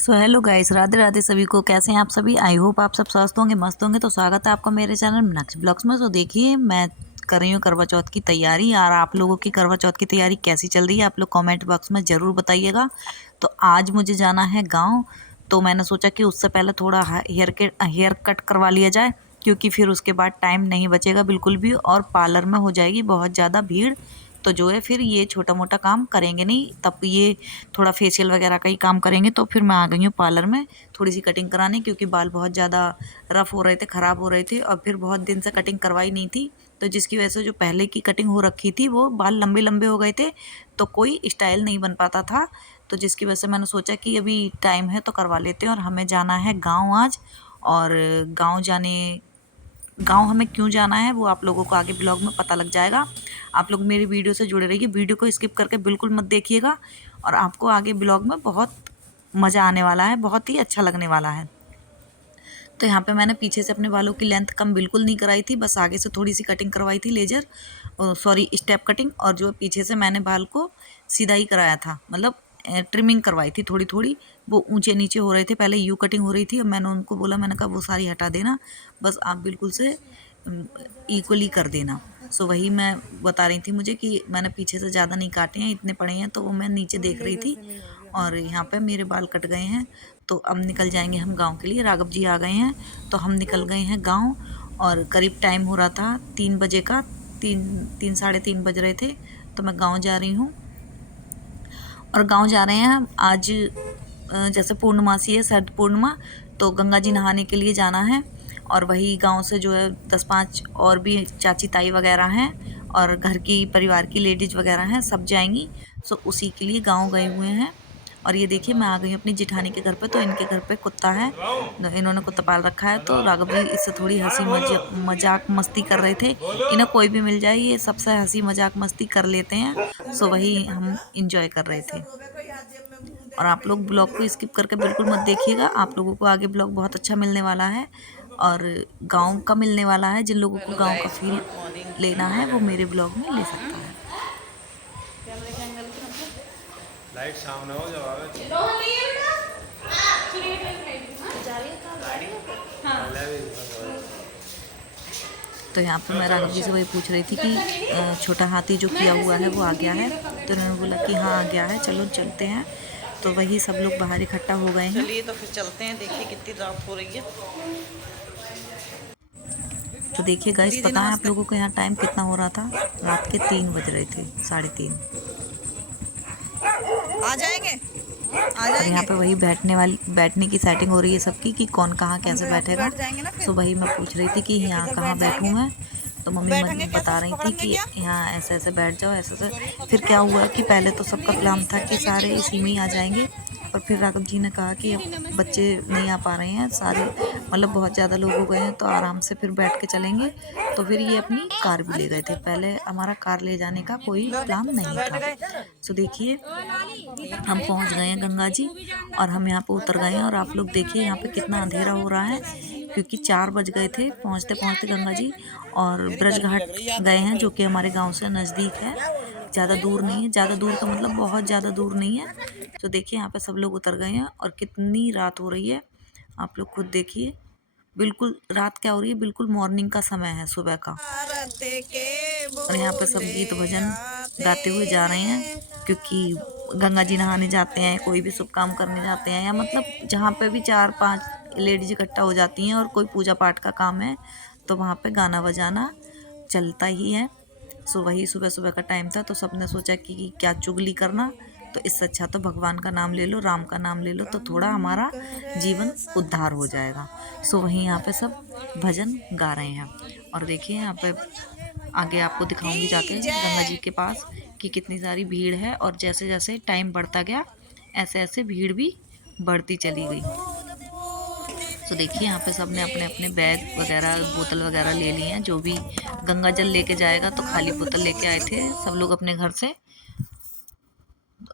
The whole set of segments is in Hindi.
So hello guys, Radhe Radhe सभी को। कैसे हैं आप सभी? आई होप आप सब स्वस्थ होंगे, मस्त होंगे। तो स्वागत है आपका मेरे चैनल मीनाक्षी ब्लॉग्स में। तो देखिए, मैं कर रही हूँ करवा चौथ की तैयारी। और आप लोगों की करवा चौथ की तैयारी कैसी चल रही है, आप लोग कमेंट बॉक्स में ज़रूर बताइएगा। तो आज मुझे जाना है गाँव, तो मैंने सोचा कि उससे पहले थोड़ा हेयर कट करवा लिया जाए, क्योंकि फिर उसके बाद टाइम नहीं बचेगा बिल्कुल भी, और पार्लर में हो जाएगी बहुत ज़्यादा भीड़। तो जो है फिर ये छोटा मोटा काम करेंगे नहीं, तब ये थोड़ा फेशियल वगैरह का ही काम करेंगे। तो फिर मैं आ गई हूँ पार्लर में थोड़ी सी कटिंग कराने, क्योंकि बाल बहुत ज़्यादा रफ़ हो रहे थे, ख़राब हो रहे थे, और फिर बहुत दिन से कटिंग करवाई नहीं थी। तो जिसकी वजह से जो पहले की कटिंग हो रखी थी वो बाल लंबे लंबे हो गए थे, तो कोई स्टाइल नहीं बन पाता था। तो जिसकी वजह से मैंने सोचा कि अभी टाइम है तो करवा लेते हैं। और हमें जाना है गाँव आज। और गाँव जाने गाँव हमें क्यों जाना है वो आप लोगों को आगे ब्लॉग में पता लग जाएगा। आप लोग मेरी वीडियो से जुड़े रहिए, वीडियो को स्किप करके बिल्कुल मत देखिएगा। और आपको आगे ब्लॉग में बहुत मज़ा आने वाला है, बहुत ही अच्छा लगने वाला है। तो यहाँ पे मैंने पीछे से अपने बालों की लेंथ कम बिल्कुल नहीं कराई थी, बस आगे से थोड़ी सी कटिंग करवाई थी, लेजर सॉरी स्टेप कटिंग। और जो पीछे से मैंने बाल को सीधा ही कराया था, मतलब ट्रिमिंग करवाई थी थोड़ी थोड़ी। वो ऊंचे नीचे हो रहे थे, पहले यू कटिंग हो रही थी। अब मैंने उनको बोला, मैंने कहा वो सारी हटा देना, बस आप बिल्कुल से इक्वली कर देना। सो वही मैं बता रही थी, मुझे कि मैंने पीछे से ज़्यादा नहीं काटे हैं, इतने पड़े हैं। तो वो मैं नीचे देख रही थी, और यहाँ पे मेरे बाल कट गए हैं। तो अब निकल जाएंगे हम गांव के लिए। राघव जी आ गए हैं, तो हम निकल गए हैं गांव। और करीब टाइम हो रहा था 3 बजे का, तीन साढ़े 3 बज रहे थे। तो मैं गांव जा रही हूँ, और गांव जा रहे हैं आज। जैसे पूर्णमासी है, शरद पूर्णिमा, तो गंगा जी नहाने के लिए जाना है। और वही गांव से जो है 10-5 और भी चाची ताई वगैरह हैं, और घर की परिवार की लेडीज वगैरह हैं, सब जाएंगी। सो उसी के लिए गांव गए हुए हैं। और ये देखिए, मैं आ गई अपनी जिठानी के घर पे। तो इनके घर पे कुत्ता है, इन्होंने कुत्ता पाल रखा है। तो राघव जी इससे थोड़ी हंसी मजाक मस्ती कर रहे थे। इन्हें कोई भी मिल जाए, ये सबसे हंसी मजाक मस्ती कर लेते हैं। सो वही हम इंजॉय कर रहे थे। और आप लोग ब्लॉग को स्किप करके बिल्कुल मत देखिएगा, आप लोगों को आगे ब्लॉग बहुत अच्छा मिलने वाला है, और गांव का मिलने वाला है। जिन लोगों को हेलो गांव का गाइस, फील गुड मॉर्निंग। लेना है वो मेरे ब्लॉग में ले सकता है। कैमरे के एंगल के मतलब लाइट सामने हो जब आवे तो जा रही है, कहाँ जा रही है? हाँ। पहले भी बंद तो यहाँ पे हो मैं चलो राघव जी से वही पूछ रही थी कि छोटा हाथी जो किया हुआ है वो आ गया है। तो उन्होंने बोला कि हाँ आ गया है, चलो चलते हैं। तो वही सब लोग बाहर इकट्ठा हो गए हैं। चलिए तो फिर चलते हैं, देखिए कितनी रात हो रही है। तो देखिए गाइस, दीदी पता है आप नमस्ते। लोगों को यहाँ टाइम कितना हो रहा था? रात के 3 बज रहे थे, 3:30। आ जाएंगे, आ और यहाँ जाएंगे। पे वही बैठने की सेटिंग हो रही है सबकी, कि कौन कहाँ हम कैसे तो यहाँ पे बैठेगा। बैठ जाएंगे ना फिर। सो वही मैं पूछ रही थी कि एक यहाँ इधर कहाँ बैठ बैठूँ जाएंगे। मैं। तो मम्मी बैठेंगे कैसे, बता रही थी पकड़ेंगे कि क्या? यहाँ ऐसे ऐसे बैठ जाओ, ऐसे ऐसे। फिर क्या हुआ कि पहले तो सबका प्लान था कि सारे इसी में ही आ जाएंगे, पर फिर राघव जी ने कहा कि अब बच्चे नहीं आ पा रहे हैं सारे, मतलब बहुत ज़्यादा लोग हो गए हैं, तो आराम से फिर बैठ के चलेंगे। तो फिर ये अपनी कार भी ले गए थे। पहले हमारा कार ले जाने का कोई प्लान नहीं बैठ था। गए। सो देखिए, हम पहुंच गए हैं गंगा जी, और हम यहाँ पे उतर गए हैं। और आप लोग देखिए यहाँ पे कितना अंधेरा हो रहा है, क्योंकि 4 बज गए थे पहुंचते पहुंचते गंगा जी। और मेरी ब्रज गर्मी घाट लग रही है, गए हाथ हैं, खड़े जो हो। कि हमारे गांव से नज़दीक है, ज़्यादा दूर नहीं है। ज़्यादा दूर का मतलब बहुत ज़्यादा दूर नहीं है। तो देखिए यहाँ पे सब लोग उतर गए हैं, और कितनी रात हो रही है, आप लोग खुद देखिए। बिल्कुल रात क्या हो रही है, बिल्कुल मॉर्निंग का समय है, सुबह का। भारत के और यहाँ पे सब बोले गीत भजन आते गाते हुए जा रहे हैं, हैं। क्योंकि गंगा जी नहाने जाते हैं, कोई भी शुभ काम करने जाते हैं, या मतलब जहाँ पे भी 4-5 लेडीज इकट्ठा हो जाती हैं और कोई पूजा पाठ का काम है, तो वहाँ पे गाना बजाना चलता ही है। सो वही सुबह सुबह का टाइम था, तो सबने सोचा कि क्या चुगली करना, तो इससे अच्छा तो भगवान का नाम ले लो, राम का नाम ले लो, तो थोड़ा हमारा जीवन उद्धार हो जाएगा। सो वहीं यहाँ पे सब भजन गा रहे हैं। और देखिए यहाँ पे आगे आपको दिखाऊंगी जाके की गंगा जय। जी के पास कि कितनी सारी भीड़ है। और जैसे जैसे टाइम बढ़ता गया, ऐसे ऐसे भीड़ भी बढ़ती चली गई। तो देखिए यहाँ पे सब ने अपने अपने बैग वगैरह, बोतल वगैरह ले लिए हैं। जो भी गंगा जल लेके जाएगा तो खाली बोतल लेके आए थे सब लोग अपने घर से।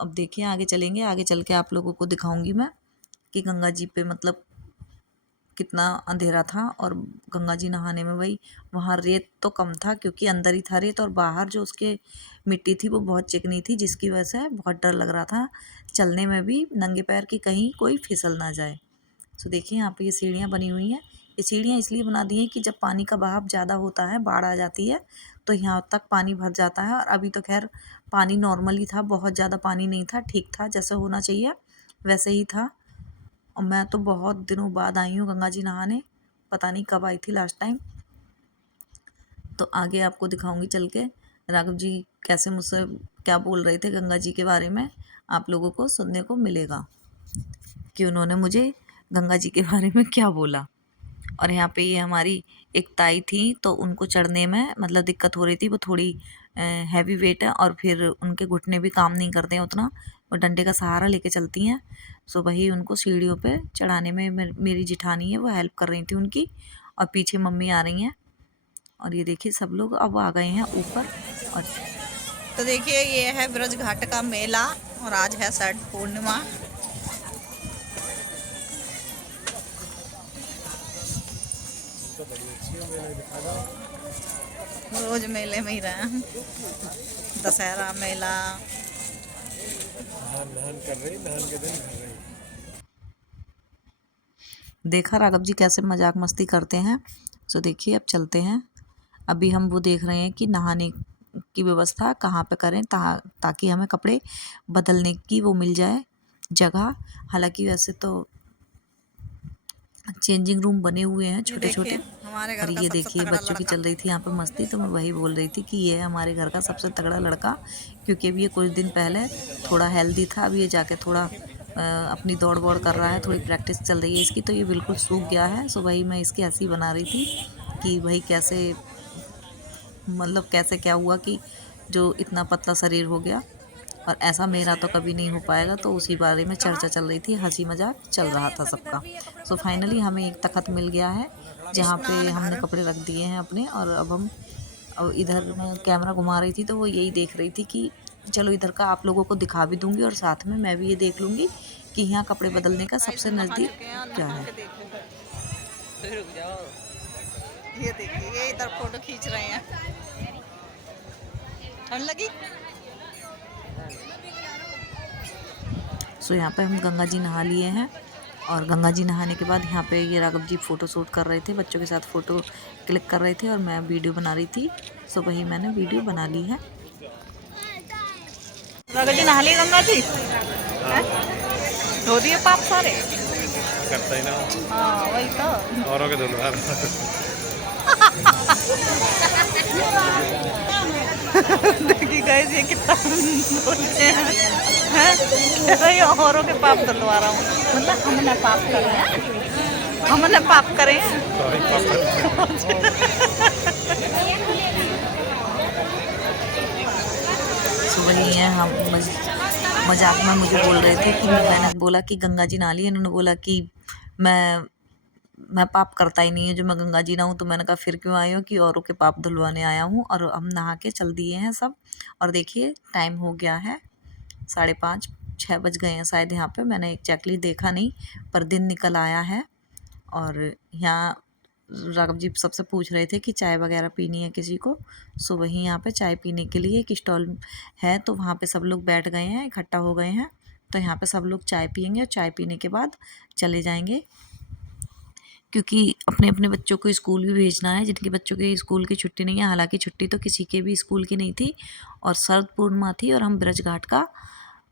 अब देखिए आगे चलेंगे, आगे चल के आप लोगों को दिखाऊंगी मैं कि गंगा जी पे मतलब कितना अंधेरा था। और गंगा जी नहाने में वही वहाँ रेत तो कम था क्योंकि अंदर ही था रेत, और बाहर जो उसके मिट्टी थी वो बहुत चिकनी थी, जिसकी वजह से बहुत डर लग रहा था चलने में भी नंगे पैर कि कहीं कोई फिसल ना जाए। सो देखिए यहाँ पे ये सीढ़ियाँ बनी हुई हैं। ये सीढ़ियाँ इसलिए बना दी हैं कि जब पानी का बहाव ज़्यादा होता है, बाढ़ आ जाती है, तो यहाँ तक पानी भर जाता है। और अभी तो खैर पानी नॉर्मल ही था, बहुत ज़्यादा पानी नहीं था, ठीक था, जैसे होना चाहिए वैसे ही था। और मैं तो बहुत दिनों बाद आई हूँ गंगा जी नहाने, पता नहीं कब आई थी लास्ट टाइम। तो आगे आपको दिखाऊंगी चल के राघव जी कैसे मुझसे क्या बोल रहे थे गंगा जी के बारे में, आप लोगों को सुनने को मिलेगा कि उन्होंने मुझे गंगा जी के बारे में क्या बोला। और यहाँ पे ये हमारी एक ताई थी, तो उनको चढ़ने में मतलब दिक्कत हो रही थी, वो थोड़ी हैवी वेट है और फिर उनके घुटने भी काम नहीं करते हैं उतना, वो डंडे का सहारा लेके चलती हैं। सो वही उनको सीढ़ियों पे चढ़ाने में मेरी जिठानी है वो हेल्प कर रही थी उनकी, और पीछे मम्मी आ रही हैं। और ये देखिए सब लोग अब आ गए हैं ऊपर। और तो देखिए ये है ब्रज घाट का मेला और आज है शरद पूर्णिमा। रोज मेले में ही रहे हैं। दशहरा मेला। नहान कर रही, नहान के दिन कर रही। देखा राघव जी कैसे मजाक मस्ती करते हैं। सो देखिए अब चलते हैं। अभी हम वो देख रहे हैं कि नहाने की व्यवस्था कहाँ पे करें ताकि हमें कपड़े बदलने की वो मिल जाए जगह। हालांकि वैसे तो चेंजिंग रूम बने हुए हैं छोटे छोटे। हमारे और घर का ये सबसे देखिए तगड़ा बच्चों की लड़का। चल रही थी यहाँ पे मस्ती, तो मैं वही बोल रही थी कि ये है हमारे घर का सबसे तगड़ा लड़का, क्योंकि अभी ये कुछ दिन पहले थोड़ा हेल्दी था, अभी ये जाके थोड़ा अपनी दौड़ वौड़ कर रहा है, थोड़ी प्रैक्टिस चल रही है इसकी, तो ये बिल्कुल सूख गया है। सो वही मैं इसकी हंसी बना रही थी कि भाई कैसे मतलब कैसे क्या हुआ कि जो इतना पतला शरीर हो गया, और ऐसा मेरा तो कभी नहीं हो पाएगा। तो उसी बारे में चर्चा चल रही थी, हंसी मजाक चल रहा था सबका। सो फाइनली हमें एक तखत मिल गया है जहाँ पे हमने कपड़े रख दिए हैं अपने। और अब इधर मैं कैमरा घुमा रही थी तो वो यही देख रही थी कि चलो इधर का आप लोगों को दिखा भी दूंगी, और साथ में मैं भी ये देख लूँगी कि यहाँ कपड़े बदलने का सबसे नज़दीक क्या है। रुक जाओ। ये देखिए ये इधर फोटो खींच रहे हैं। ठंड लगी। सो यहाँ पे हम गंगा जी नहा लिए हैं, और गंगा जी नहाने के बाद यहाँ पे ये राघव जी फ़ोटो शूट कर रहे थे, बच्चों के साथ फ़ोटो क्लिक कर रहे थे, और मैं वीडियो बना रही थी। सो वही मैंने वीडियो बना ली है। राघव जी नहा लिए गंगा जी। धो दिए पाप सारे। करता ही ना, हाँ वही तो। औरों के धुलवा देखिए गाइस ये कितना बोलते हैं। हैं? औरों के पाप धुलवा रहा हूँ, मतलब हमने पाप करे हैं, हमने पाप करे हैं। सो वही है, हम मजाक में मुझे बोल रहे थे कि मैंने बोला कि गंगा जी नहा ली, इन्होंने बोला कि मैं पाप करता ही नहीं है जो मैं गंगा जी नहाऊं। तो मैंने कहा फिर क्यों आई हूँ, कि औरों के पाप धुलवाने आया हूँ। और हम नहा के चल दिए हैं सब। और देखिए टाइम हो गया है 5:30 6 बज गए हैं शायद। यहाँ पे मैंने एग्जैक्टली देखा नहीं, पर दिन निकल आया है। और यहाँ राघव जी सबसे पूछ रहे थे कि चाय वगैरह पीनी है किसी को। सो वहीं यहाँ पे चाय पीने के लिए एक स्टॉल है, तो वहाँ पे सब लोग बैठ गए हैं, इकट्ठा हो गए हैं। तो यहाँ पे सब लोग चाय पियेंगे, और चाय पीने के बाद चले जाएंगे, क्योंकि अपने अपने बच्चों को स्कूल भी भेजना है, जिनके बच्चों के स्कूल की छुट्टी नहीं है। हालांकि छुट्टी तो किसी के भी स्कूल की नहीं थी, और शरद पूर्णिमा थी, और हम ब्रज घाट का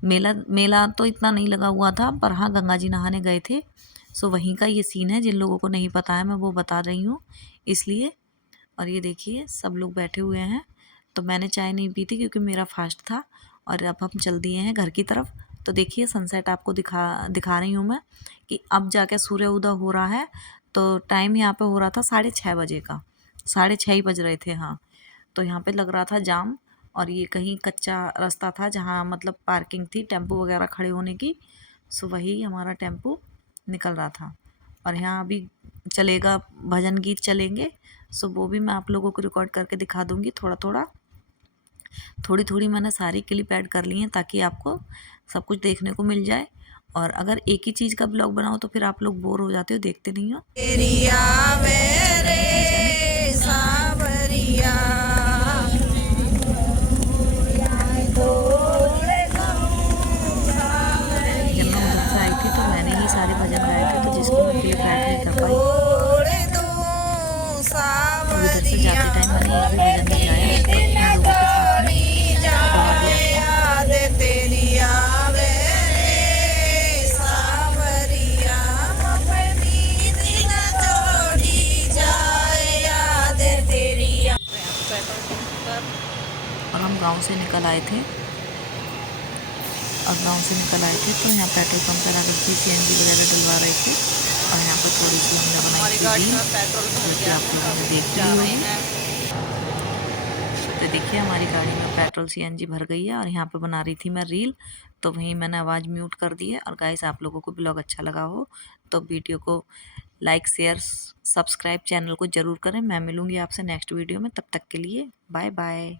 मेला तो इतना नहीं लगा हुआ था, पर हाँ गंगा जी नहाने गए थे। सो वहीं का ये सीन है, जिन लोगों को नहीं पता है मैं वो बता रही हूँ इसलिए। और ये देखिए सब लोग बैठे हुए हैं, तो मैंने चाय नहीं पी थी क्योंकि मेरा फास्ट था। और अब हम चल दिए हैं घर की तरफ। तो देखिए सनसेट आपको दिखा रही हूँ मैं कि अब जाके सूर्य उदय हो रहा है। तो टाइम यहाँ पे हो रहा था 6:30 बजे का, 6:30 ही बज रहे थे हाँ। तो यहाँ पे लग रहा था जाम, और ये कहीं कच्चा रास्ता था जहाँ मतलब पार्किंग थी टेम्पो वगैरह खड़े होने की। सो वही हमारा टेम्पो निकल रहा था, और यहाँ अभी चलेगा भजन गीत चलेंगे। सो वो भी मैं आप लोगों को रिकॉर्ड करके दिखा दूँगी थोड़ा थोड़ा। थोड़ी थोड़ी मैंने सारी क्लिप ऐड कर ली हैं ताकि आपको सब कुछ देखने को मिल जाए। और अगर एक ही चीज़ का ब्लॉग बनाओ तो फिर आप लोग बोर हो जाते हो, देखते नहीं हो। जब मैं उधर से आई थी तो मैंने ही सारे भजन गाए थे, तो जिसकी मैं क्लिप ऐड नहीं कर पाई। और उधर से जाते टाइम मैंने एक भी भजन नहीं गाया, उसको अपने लोगों के साथ में गा दिया। और हम गांव से निकल आए थे, तो यहाँ पेट्रोल पंप पर आकर के सीएनजी वगैरह डलवा रहे थे। और यहाँ पर थोड़ी सी हमने बनाई थी रील, जो कि आप लोगों ने देख ली होगी। तो देखिए हमारी गाड़ी में पेट्रोल सीएनजी भर गई है और यहाँ पे बना रही थी मैं रील, तो वहीं मैंने आवाज़ म्यूट कर दी है। और गाइस, आप लोगों को ब्लॉग अच्छा लगा हो तो वीडियो को लाइक, शेयर, सब्सक्राइब चैनल को ज़रूर करें। मैं मिलूँगी आपसे नेक्स्ट वीडियो में, तब तक के लिए बाय बाय।